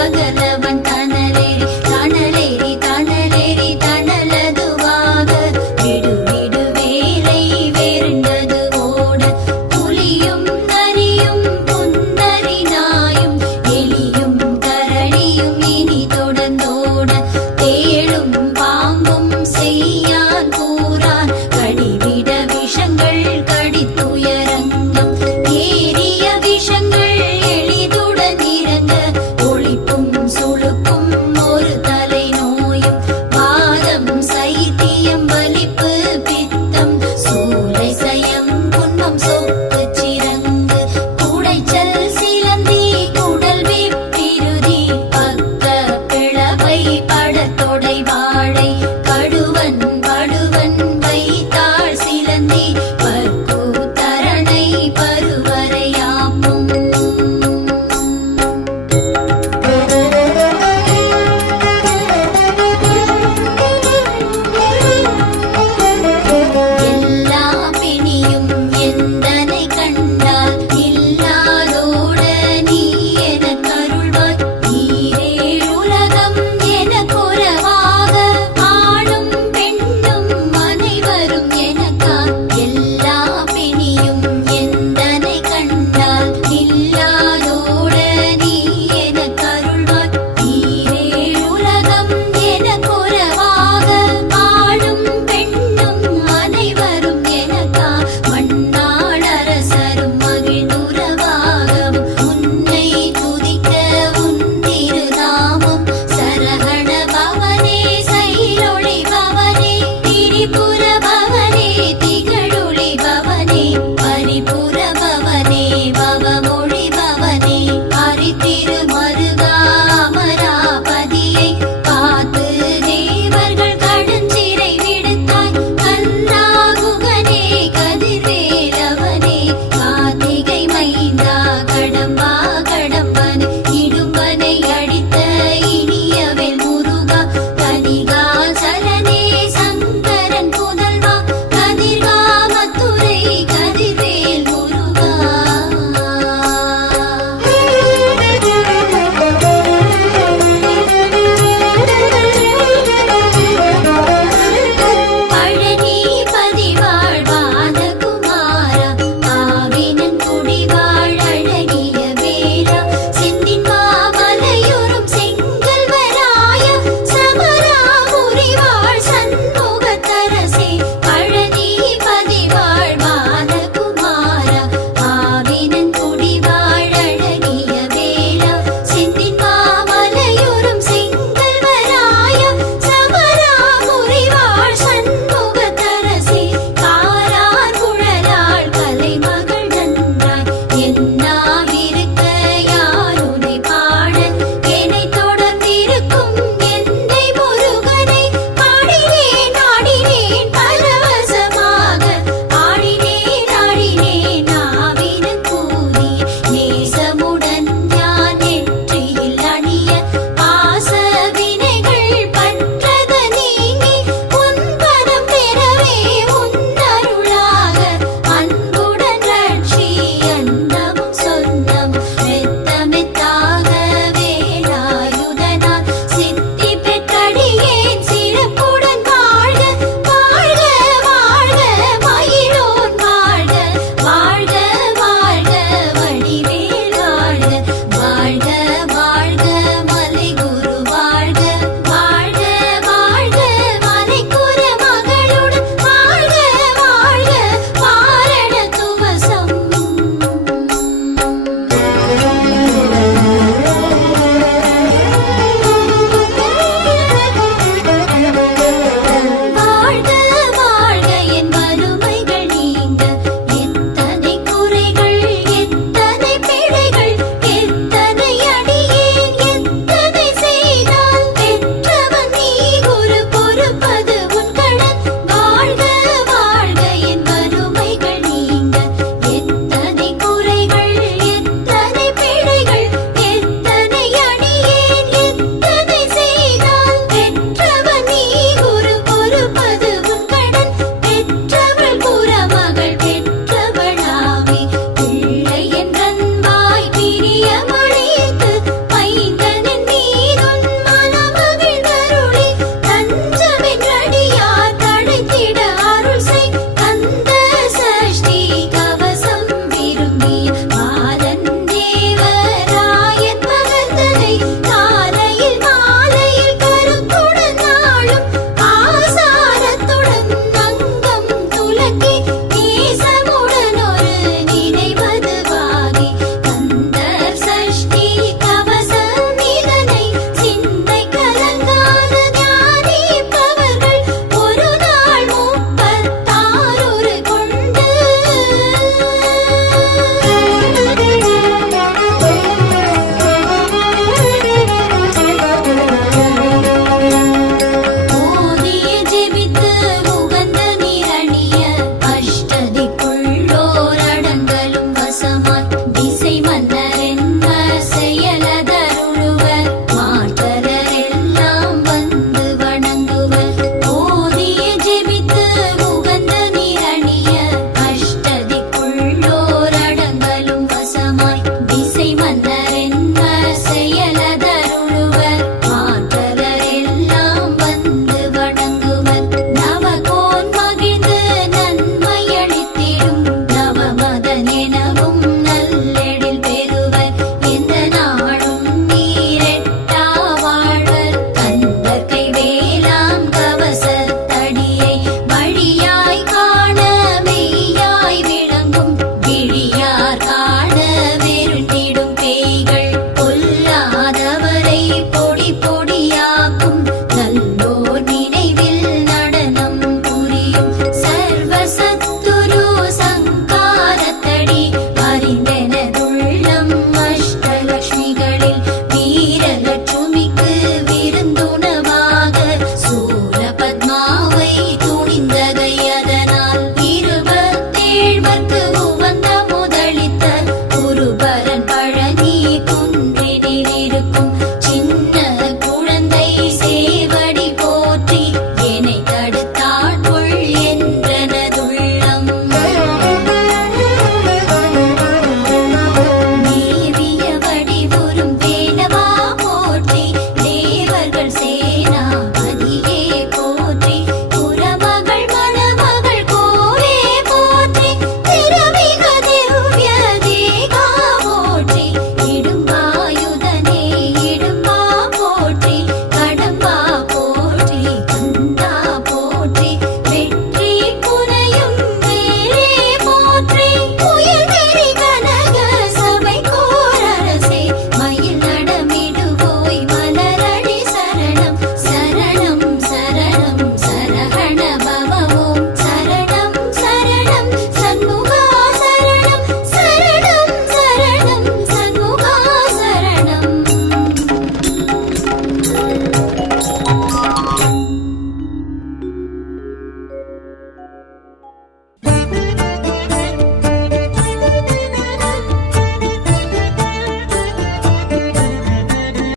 ಗಗನ